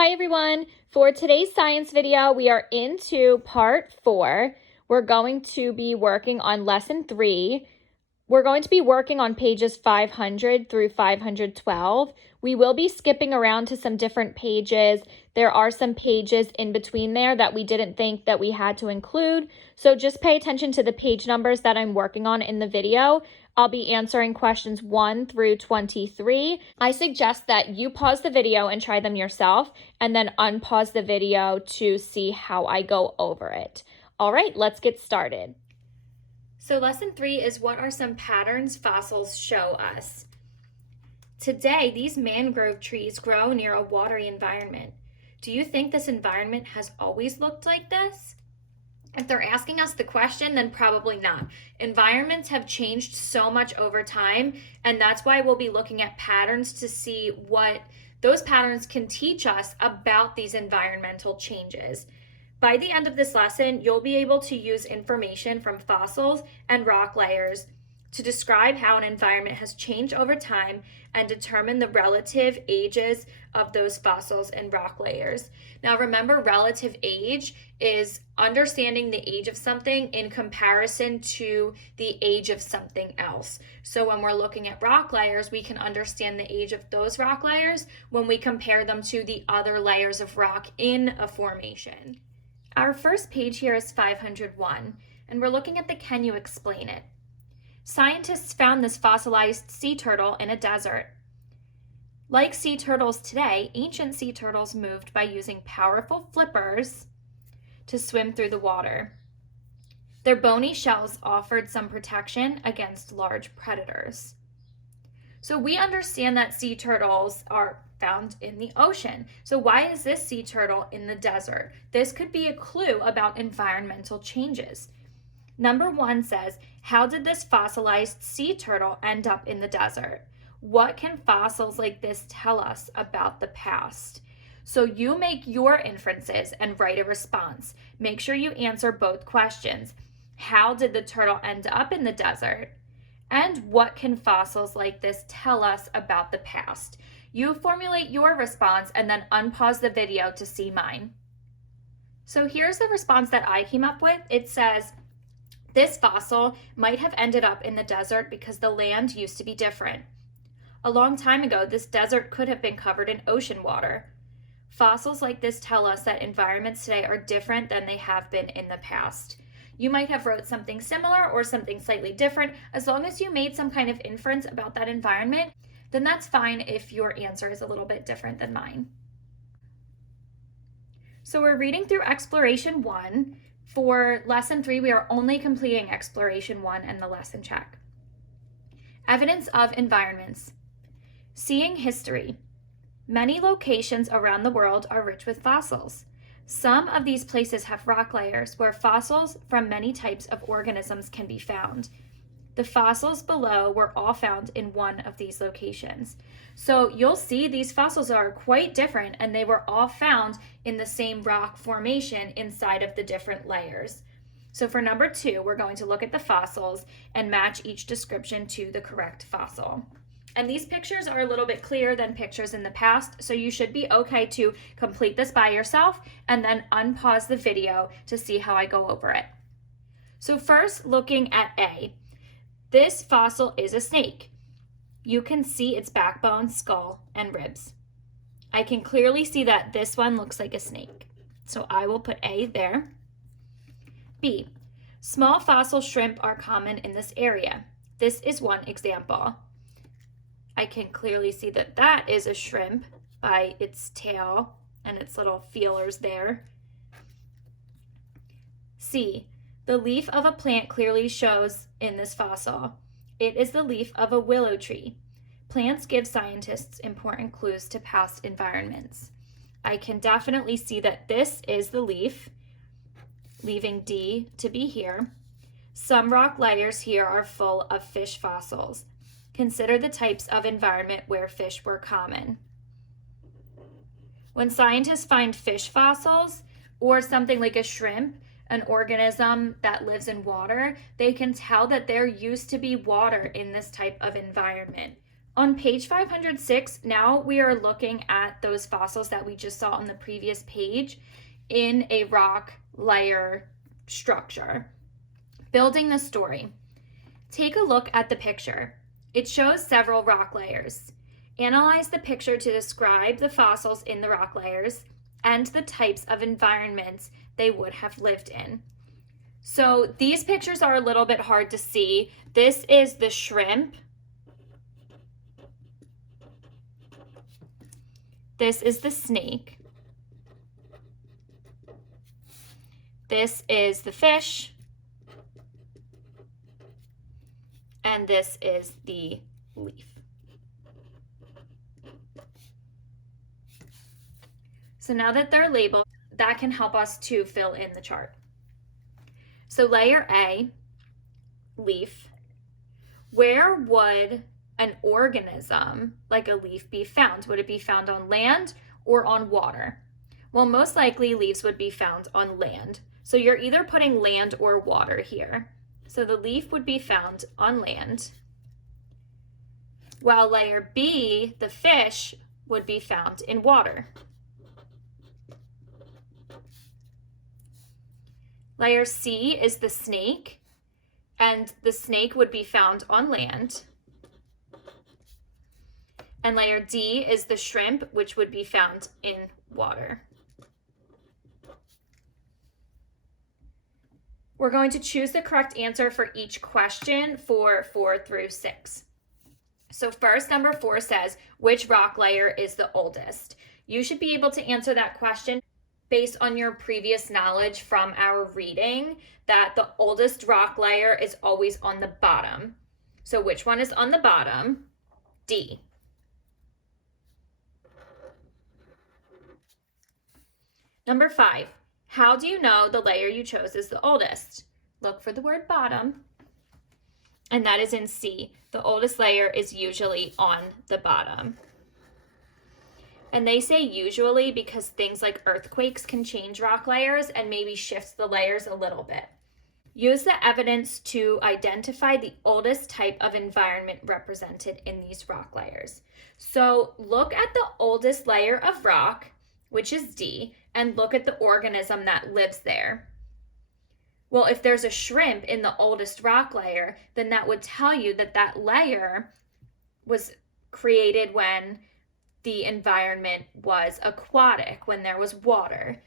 Hi everyone! For today's science video, we are into part 4. We're going to be working on lesson 3. We're going to be working on pages 500 through 512. We will be skipping around to some different pages. There are some pages in between there that we didn't think that we had to include. So just pay attention to the page numbers that I'm working on in the video. I'll be answering questions 1 through 23. I suggest that you pause the video and try them yourself, and then unpause the video to see how I go over it. All right, let's get started. So lesson 3 is what are some patterns fossils show us. Today, these mangrove trees grow near a watery environment. Do you think this environment has always looked like this? If they're asking us the question, then probably not. Environments have changed so much over time, and that's why we'll be looking at patterns to see what those patterns can teach us about these environmental changes. By the end of this lesson, you'll be able to use information from fossils and rock layers to describe how an environment has changed over time and determine the relative ages of those fossils and rock layers. Now remember, relative age is understanding the age of something in comparison to the age of something else. So when we're looking at rock layers, we can understand the age of those rock layers when we compare them to the other layers of rock in a formation. Our first page here is 501, and we're looking at the "Can you explain it?" Scientists found this fossilized sea turtle in a desert. Like sea turtles today, ancient sea turtles moved by using powerful flippers to swim through the water. Their bony shells offered some protection against large predators. So we understand that sea turtles are found in the ocean. So why is this sea turtle in the desert? This could be a clue about environmental changes. Number 1 says, how did this fossilized sea turtle end up in the desert? What can fossils like this tell us about the past? So you make your inferences and write a response. Make sure you answer both questions. How did the turtle end up in the desert? And what can fossils like this tell us about the past? You formulate your response and then unpause the video to see mine. So here's the response that I came up with. It says, this fossil might have ended up in the desert because the land used to be different. A long time ago, this desert could have been covered in ocean water. Fossils like this tell us that environments today are different than they have been in the past. You might have wrote something similar or something slightly different. As long as you made some kind of inference about that environment, then that's fine if your answer is a little bit different than mine. So we're reading through Exploration 1. For lesson 3, we are only completing Exploration 1 and the lesson check. Evidence of environments. Seeing history. Many locations around the world are rich with fossils. Some of these places have rock layers where fossils from many types of organisms can be found. The fossils below were all found in one of these locations. So you'll see these fossils are quite different, and they were all found in the same rock formation inside of the different layers. So for number 2, we're going to look at the fossils and match each description to the correct fossil. And these pictures are a little bit clearer than pictures in the past, so you should be okay to complete this by yourself and then unpause the video to see how I go over it. So first, looking at A. This fossil is a snake. You can see its backbone, skull, and ribs. I can clearly see that this one looks like a snake. So I will put A there. B. Small fossil shrimp are common in this area. This is one example. I can clearly see that that is a shrimp by its tail and its little feelers there. C. The leaf of a plant clearly shows in this fossil. It is the leaf of a willow tree. Plants give scientists important clues to past environments. I can definitely see that this is the leaf, leaving D to be here. Some rock layers here are full of fish fossils. Consider the types of environment where fish were common. When scientists find fish fossils or something like a shrimp, an organism that lives in water, they can tell that there used to be water in this type of environment. On page 506, now we are looking at those fossils that we just saw on the previous page in a rock layer structure. Building the story. Take a look at the picture. It shows several rock layers. Analyze the picture to describe the fossils in the rock layers and the types of environments they would have lived in. So these pictures are a little bit hard to see. This is the shrimp. This is the snake. This is the fish. And this is the leaf. So now that they're labeled, that can help us to fill in the chart. So layer A, leaf. Where would an organism like a leaf be found? Would it be found on land or on water? Well, most likely leaves would be found on land. So you're either putting land or water here. So the leaf would be found on land, while layer B, the fish, would be found in water. Layer C is the snake, and the snake would be found on land. And layer D is the shrimp, which would be found in water. We're going to choose the correct answer for each question for 4 through 6. So first, number 4 says, which rock layer is the oldest? You should be able to answer that question based on your previous knowledge from our reading that the oldest rock layer is always on the bottom. So which one is on the bottom? D. Number 5, how do you know the layer you chose is the oldest? Look for the word bottom, and that is in C. The oldest layer is usually on the bottom. And they say usually because things like earthquakes can change rock layers and maybe shifts the layers a little bit. Use the evidence to identify the oldest type of environment represented in these rock layers. So look at the oldest layer of rock, which is D, and look at the organism that lives there. Well, if there's a shrimp in the oldest rock layer, then that would tell you that that layer was created when the environment was aquatic, when there was water.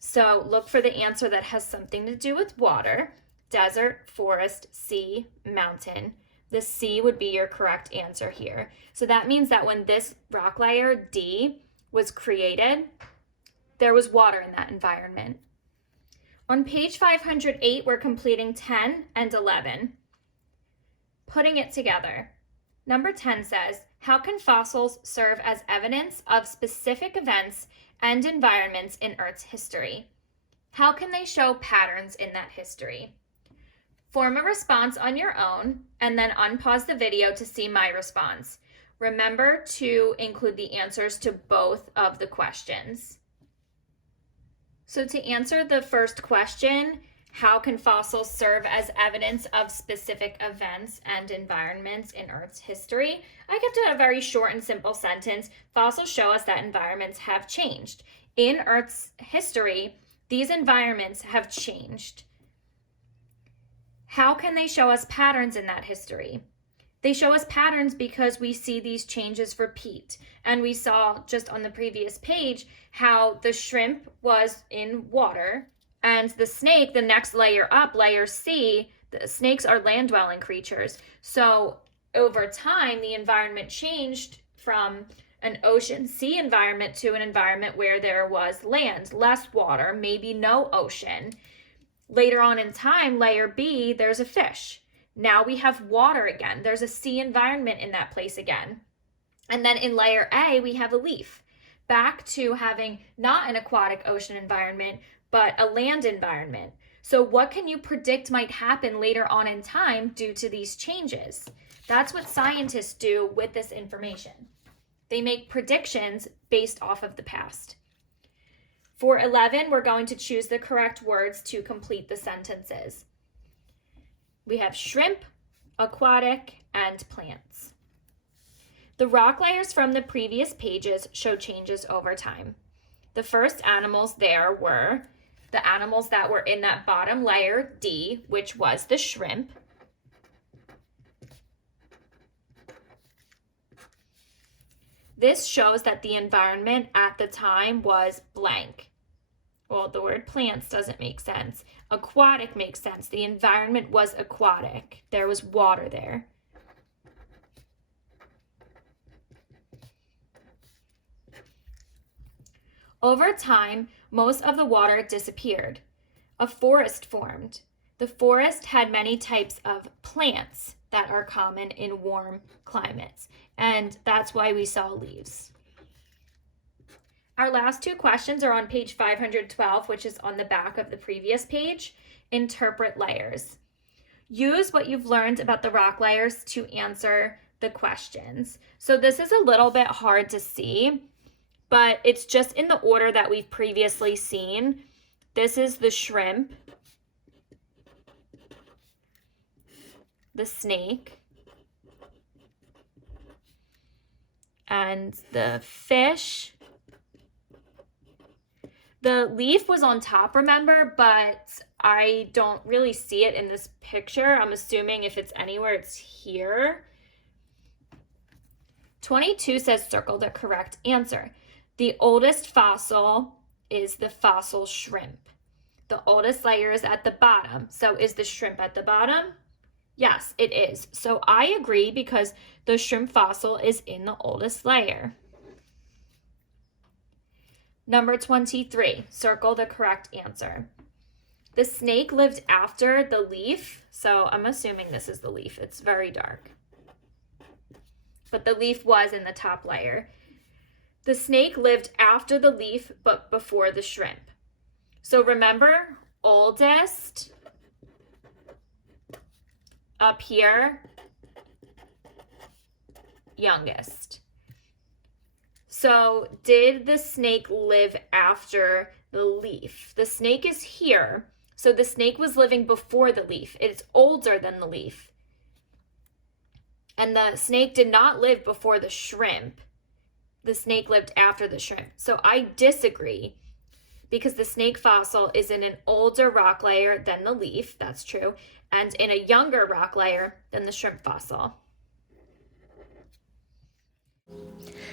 So look for the answer that has something to do with water. Desert, forest, sea, mountain. The C would be your correct answer here. So that means that when this rock layer, D, was created, there was water in that environment. On page 508, we're completing 10 and 11. Putting it together. Number 10 says, how can fossils serve as evidence of specific events and environments in Earth's history? How can they show patterns in that history? Form a response on your own and then unpause the video to see my response. Remember to include the answers to both of the questions. So to answer the first question, how can fossils serve as evidence of specific events and environments in Earth's history? I kept it a very short and simple sentence. Fossils show us that environments have changed. In Earth's history, these environments have changed. How can they show us patterns in that history? They show us patterns because we see these changes repeat. And we saw just on the previous page how the shrimp was in water, and the snake, the next layer up, layer C, the snakes are land-dwelling creatures. So over time, the environment changed from an ocean sea environment to an environment where there was land, less water, maybe no ocean. Later on in time, layer B, there's a fish. Now we have water again. There's a sea environment in that place again. And then in layer A, we have a leaf. Back to having not an aquatic ocean environment, but a land environment. So what can you predict might happen later on in time due to these changes? That's what scientists do with this information. They make predictions based off of the past. For 11, we're going to choose the correct words to complete the sentences. We have shrimp, aquatic, and plants. The rock layers from the previous pages show changes over time. The first animals there were the animals that were in that bottom layer, D, which was the shrimp. This shows that the environment at the time was blank. Well, the word plants doesn't make sense. Aquatic makes sense. The environment was aquatic. There was water there. Over time, most of the water disappeared. A forest formed. The forest had many types of plants that are common in warm climates, and that's why we saw leaves. Our last two questions are on page 512, which is on the back of the previous page. Interpret layers. Use what you've learned about the rock layers to answer the questions. So this is a little bit hard to see, but it's just in the order that we've previously seen. This is the shrimp, the snake, and the fish. The leaf was on top, remember, but I don't really see it in this picture. I'm assuming if it's anywhere, it's here. 22 says circle the correct answer. The oldest fossil is the fossil shrimp. The oldest layer is at the bottom. So is the shrimp at the bottom? Yes, it is. So I agree because the shrimp fossil is in the oldest layer. Number 23, circle the correct answer. The snake lived after the leaf, so I'm assuming this is the leaf. It's very dark. But the leaf was in the top layer. The snake lived after the leaf, but before the shrimp. So remember, oldest up here, youngest. So did the snake live after the leaf? The snake is here. So the snake was living before the leaf. It's older than the leaf. And the snake did not live before the shrimp. The snake lived after the shrimp. So I disagree because the snake fossil is in an older rock layer than the leaf. That's true. And in a younger rock layer than the shrimp fossil.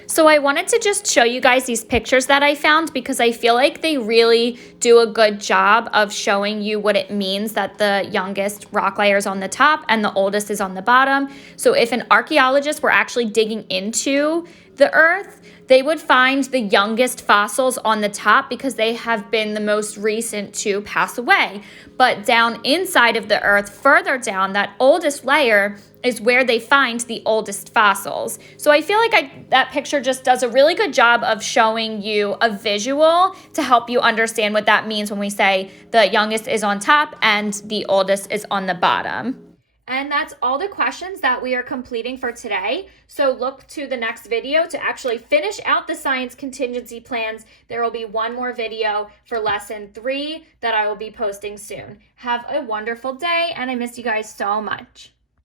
So I wanted to just show you guys these pictures that I found because I feel like they really do a good job of showing you what it means that the youngest rock layer is on the top and the oldest is on the bottom. So if an archaeologist were actually digging into the earth, they would find the youngest fossils on the top because they have been the most recent to pass away. But down inside of the earth, further down, that oldest layer is where they find the oldest fossils. So I feel like that picture just does a really good job of showing you a visual to help you understand what that means when we say the youngest is on top and the oldest is on the bottom. And that's all the questions that we are completing for today. So look to the next video to actually finish out the science contingency plans. There will be one more video for lesson 3 that I will be posting soon. Have a wonderful day, and I miss you guys so much.